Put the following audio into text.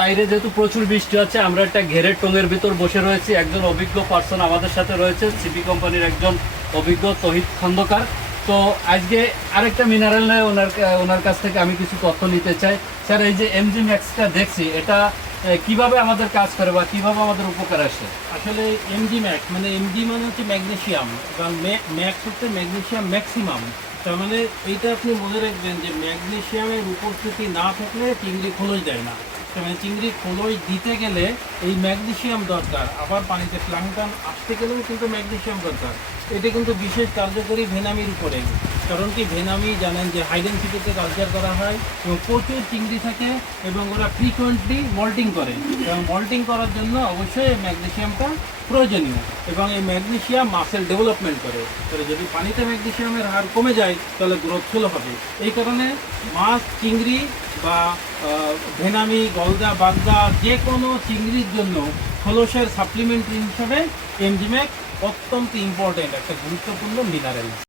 বাইরে যেহেতু প্রচুর বৃষ্টি হচ্ছে, আমরা একটা ঘেরের টোঙের ভিতর বসে রয়েছি। একজন অভিজ্ঞ পার্সন আমাদের সাথে রয়েছে সিপি কোম্পানির একজন অভিজ্ঞ তহিদ খন্দকার। তো আজকে আরেকটা মিনারেল নিয়ে ওনার ওনার কাছ থেকে আমি কিছু তথ্য নিতে চাই। স্যার, এই যে এমজি ম্যাক্সটা দেখছি, এটা কীভাবে আমাদের কাজ করে বা কীভাবে আমাদের উপকার আসে? আসলে এমজি ম্যাক্স মানে এমজি মানে হচ্ছে ম্যাগনেসিয়াম এবং ম্যাক্স হচ্ছে ম্যাগনেসিয়াম ম্যাক্সিমাম। তার মানে এইটা আপনি মনে রাখবেন যে ম্যাগনেসিয়ামের উপস্থিতি না থাকলে চিংড়ি খোলস দেয় না। চিংড়ি কলই দিতে গেলে এই ম্যাগনেশিয়াম দরকার। আবার পানিতে প্লাংটন আসতে গেলেও কিন্তু ম্যাগনেশিয়াম দরকার। এটা কিন্তু বিশেষ কার্যকরী ভেনামির উপরে। কারণ কি ভেনামি জানেন যে হাইডেন্সিটিতে কালচার করা হয় এবং প্রচুর চিংড়ি থাকে এবং ওরা ফ্রিকোয়েন্টলি মল্টিং করে। এবং মল্টিং করার জন্য অবশ্যই এই ম্যাগনেসিয়ামটা প্রয়োজনীয় এবং এই ম্যাগনেশিয়াম মাসেল ডেভেলপমেন্ট করে। তাহলে যদি পানিতে ম্যাগনেসিয়ামের হার কমে যায়, তাহলে গ্রোথ স্লো হবে। এই কারণে মাছ, চিংড়ি বা ভেনামি, গলদা, বাগদা যে কোনো চিংড়ির জন্য খোলসের সাপ্লিমেন্টারি হিসেবে এমজিম্যাক অত্যন্ত ইম্পর্টেন্ট একটা গুরুত্বপূর্ণ মিনারেল